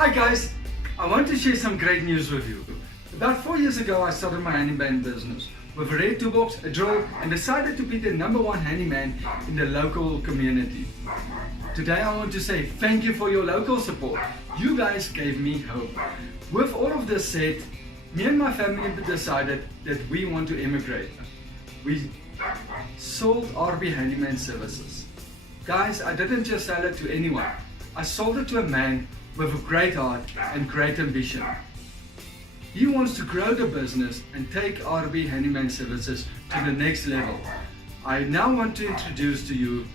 Hi guys, I want to share some great news with you. About 4 years ago I started my handyman business with a red toolbox, a drill, and decided to be the #1 handyman in the local community. Today I want to say thank you for your local support. You guys gave me hope. With all of this said, me and my family decided that we want to immigrate. We sold RB Handyman Services. Guys, I didn't just sell it to anyone. I sold it to a man with a great heart and great ambition. He wants to grow the business and take RB Handyman Services to the next level. I now want to introduce to you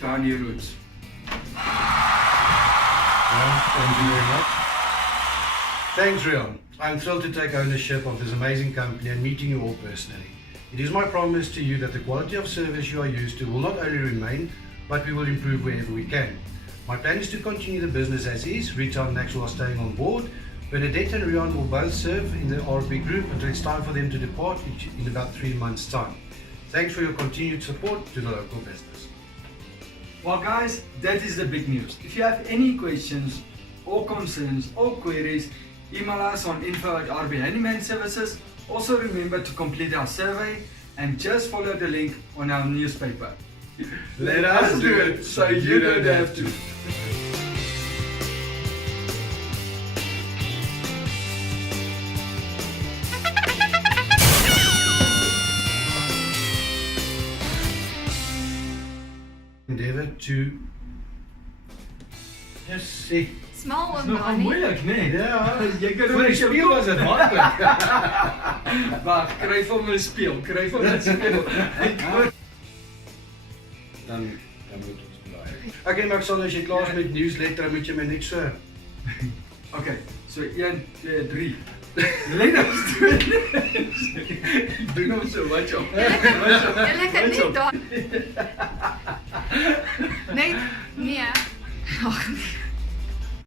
Tony Roots. Thank you very much. Thanks, Rion. I'm thrilled to take ownership of this amazing company and meeting you all personally. It is my promise to you that the quality of service you are used to will not only remain, but we will improve wherever we can. My plan is to continue the business as is. Rita and Maxwell are staying on board. Bernadette and Rion will both serve in the RB group until it's time for them to depart in about 3 months' time. Thanks for your continued support to the local business. Well guys, that is the big news. If you have any questions or concerns or queries, email us on info@RB Handyman Services. Also remember to complete our survey and just follow the link on our newspaper. Let us do it so you don't have to. Endeavour to just see. Smal oom Nogal Dani. moeilijk, nee. Ja, Jy kan voor die speel was het makkelijk. Wag, kry vir my speel, kry vir my speel. Dan moet ons blij. Oké, maar Alexander, as jy klaar is met newsletter, moet jy my net so. Okay, so 1, 2, 3. Let us do it. Doen hom so, wat jou. Julle kan nie daar. Nee, nee. Ag